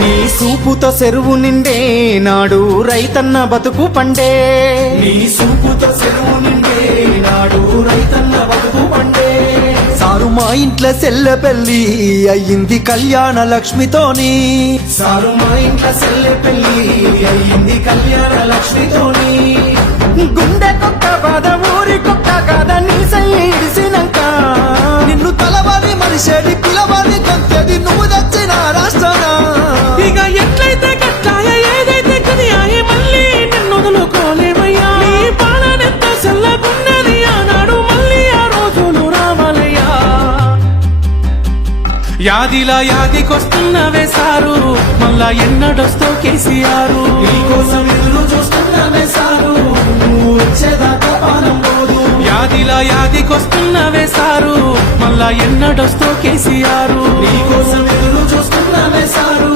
నీ సూపుతో చెరువు నిండే నాడు రైతన్న బతుకు పండే నీ సూపుతో చెరువు నిండే నాడు రైతన్న బతుకు పండే సారు మా ఇంట్లో సెల్ల పెళ్లి అయ్యింది కళ్యాణ లక్ష్మితోని సారు మా ఇంట్లో సెల్ల పెళ్లి అయ్యింది కళ్యాణ లక్ష్మితోని గుండె కొక్క బాధ ఊరి కొక్క కాద నీ సైడిసినాక నిన్ను తలవారి మనిషేడి పిలవారి కొంతది నువ్వు తెచ్చిన రాష్ట్రాన ఇక ఎట్లయితే కట్టాయ ఏదైతే కదియాయే మళ్ళీ నిన్ను వదులుకోలేమయ్యా నీ పాలనెంతో చల్లగున్నది ఆనాడు మళ్ళీ ఆ రోజులు రావాలయ్యా యాదిలా యాదికొస్తున్నవే సారు మళ్ళా ఎన్నడొస్తో కేసీఆర్ నీకోసం ఎదురు చూస్తున్నవే సారు నువ్వు వచ్చేదాకా పానం పోదు యాదిలా యాదికొస్తున్నవే సారు మళ్ళా ఎన్నడొస్తో కేసీఆర్ నీకోసం ఎదురు చూస్తున్నవే సారు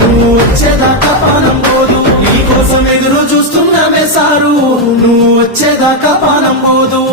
నువ్వు వచ్చేదాకా పానం పోదు నీకోసం ఎదురు చూస్తున్నవే సారు నువ్వు వచ్చేదాకా పానం పోదు